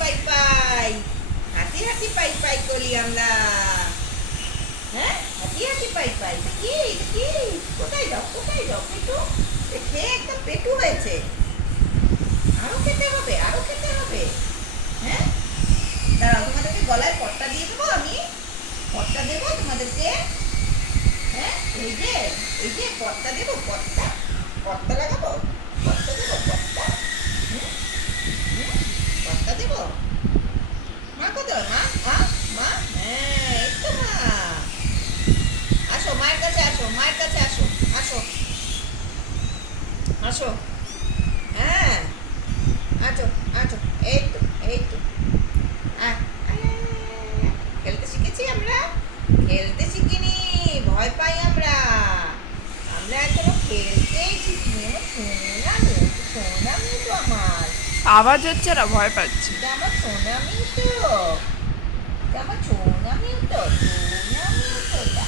পাই পাই, হাঁটি হাঁটি পাই পাই করি আমরা। হ্যাঁ, হাঁটি হাঁটি পাই পাই। এটা কি, এটা কি? কোথায় যাও, কোথায় যাও পেটু? এ খেয়ে একদম পেটু হয়েছে। আরো খেতে হবে, আরো খেতে হবে। হ্যাঁ, দাঁড়াও, তোমাদেরকে গলায় পট্টা দিয়ে দেবো আমি। পট্টা দেবো তোমাদেরকে। হ্যাঁ, এই যে পট্টা দেবো, পট্টা। পট্টা লাগাবো, পট্টা দেবো, পট্টা। হুম, হুম, পট্টা দেবো। মা কোথায়? মা, মা, মা। হ্যাঁ, এই তো মা। আসো, মায়ের কাছে আসো, মায়ের কাছে আসো। আসো, আসো। হ্যাঁ, আছো, আছো। এই তো, এই তো। আয়, আয়, আয়, আয়, আয়। খেলতে শিখেছি আমরা? খেলতে শিখিনি, ভয় পাই আমরা। আমরা এখনো খেলতেই শিখিনি। আমার সোনামি, সোনামি তো আমার। আওয়াজ হচ্ছে না, ভয় পাচ্ছি। এটা আমার সোনামি তো। এটা আমার সোনামি তো, সোনামি তো।